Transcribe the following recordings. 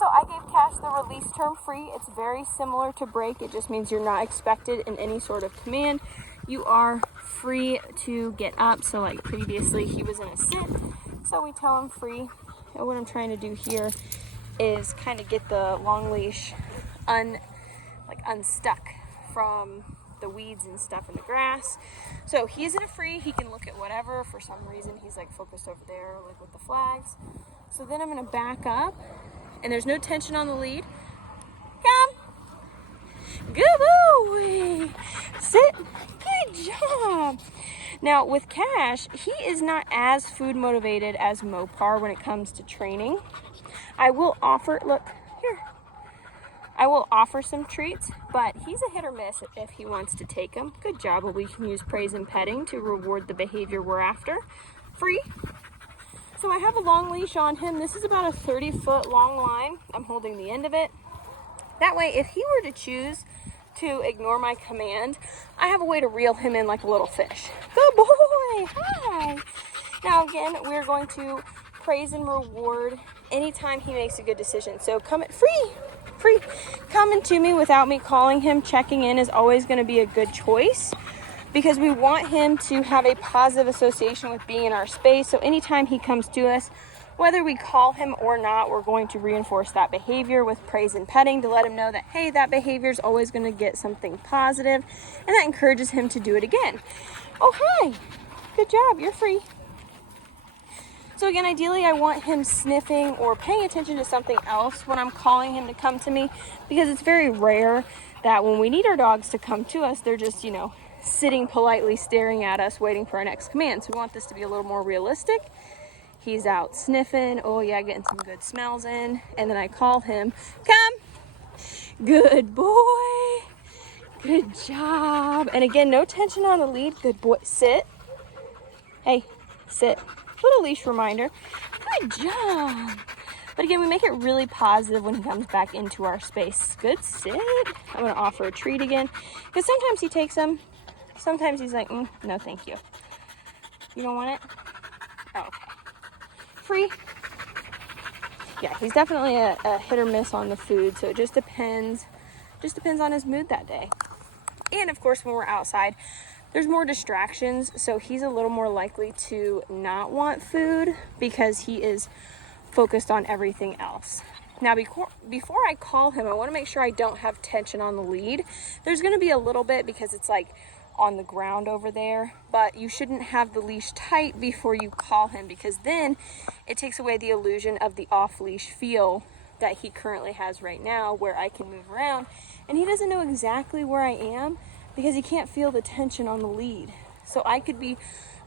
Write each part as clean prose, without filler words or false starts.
So I gave Cash the release term free. It's very similar to break. It just means you're not expected in any sort of command. You are free to get up. So like previously he was in a sit, so we tell him free. And what I'm trying to do here is kind of get the long leash unstuck from the weeds and stuff in the grass. So he's in a free, he can look at whatever. For some reason he's like focused over there, like with the flags. So then I'm gonna back up, and there's no tension on the lead. Come. Good boy. Sit. Good job. Now with Cash, he is not as food motivated as Mopar when it comes to training. I will offer, look here, I will offer some treats, but he's a hit or miss if he wants to take them. Good job, but we can use praise and petting to reward the behavior we're after. Free. So I have a long leash on him. This is about a 30-foot long line. I'm holding the end of it. That way, if he were to choose to ignore my command, I have a way to reel him in like a little fish. Good boy, hi. Now again, we're going to praise and reward anytime he makes a good decision. So free. Coming to me without me calling him, checking in is always going to be a good choice, because we want him to have a positive association with being in our space. So anytime he comes to us, whether we call him or not, we're going to reinforce that behavior with praise and petting to let him know that, hey, that behavior is always going to get something positive, and that encourages him to do it again. Oh, hi. Good job. You're free. So again, ideally, I want him sniffing or paying attention to something else when I'm calling him to come to me, because it's very rare that when we need our dogs to come to us, they're just, sitting politely staring at us waiting for our next command. So we want this to be a little more realistic. He's out sniffing, oh yeah, getting some good smells in, and then I call him, come, good boy, good job. And again, no tension on the lead. Good boy, sit, hey, sit. Little leash reminder, good job. But again, we make it really positive when he comes back into our space. Good, sit. I'm gonna offer a treat again, because sometimes he takes them. Sometimes he's like, no, thank you. You don't want it? Oh, okay. Free. Yeah, he's definitely a hit or miss on the food, so it just depends on his mood that day. And of course, when we're outside, there's more distractions, so he's a little more likely to not want food because he is focused on everything else. Now, before I call him, I want to make sure I don't have tension on the lead. There's going to be a little bit because it's like on the ground over there, but you shouldn't have the leash tight before you call him, because then it takes away the illusion of the off-leash feel that he currently has right now, where I can move around and he doesn't know exactly where I am because he can't feel the tension on the lead. So I could be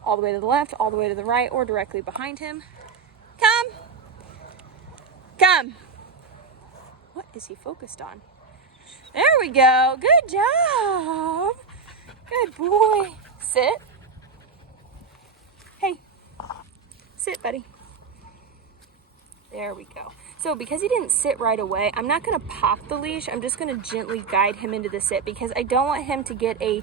all the way to the left, all the way to the right, or directly behind him. Come. What is he focused on? There we go. Good job. Good boy. Sit. Hey, sit, buddy. There we go. So because he didn't sit right away, I'm not going to pop the leash. I'm just going to gently guide him into the sit, because I don't want him to get a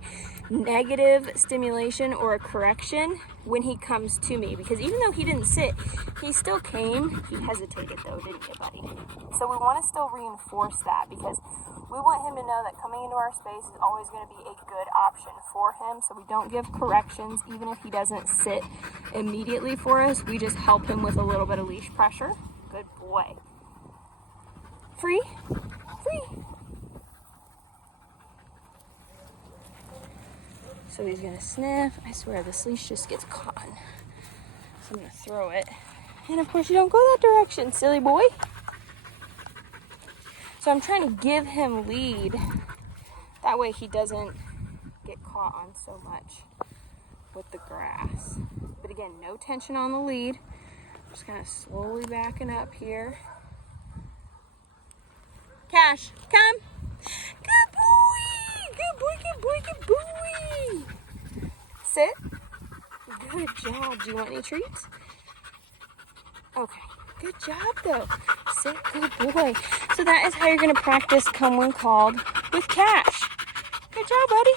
negative stimulation or a correction when he comes to me. Because even though he didn't sit, he still came. He hesitated though, didn't you, buddy? So we want to still reinforce that, because we want him to know that coming into our space is always going to be a good option for him. So we don't give corrections, even if he doesn't sit immediately for us. We just help him with a little bit of leash pressure. Good boy. Free. So he's gonna sniff. I swear this leash just gets caught. So I'm gonna throw it. And of course you don't go that direction, silly boy. So I'm trying to give him lead. That way he doesn't get caught on so much with the grass. But again, no tension on the lead. Just kind of slowly backing up here. Cash, come. Good boy. Good boy. Sit. Good job. Do you want any treats? Okay. Good job, though. Sit. Good boy. So that is how you're going to practice come when called with Cash. Good job, buddy.